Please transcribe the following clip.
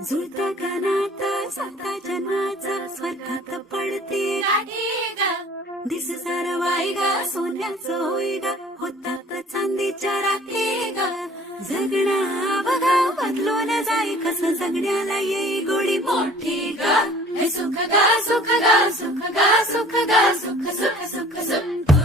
जुळता गानात साता जन्माचा स्वर्गात पडते दिस सारवाई गा सोन्याचं होई गा होतात चांदीच्या राखे गा जगणं बघा बदलून जाई कसं जगण्याला येई गोडी मोठी गा हे सुख गा सुख गा सुख गा सुख गा सुख सुख सुख सुख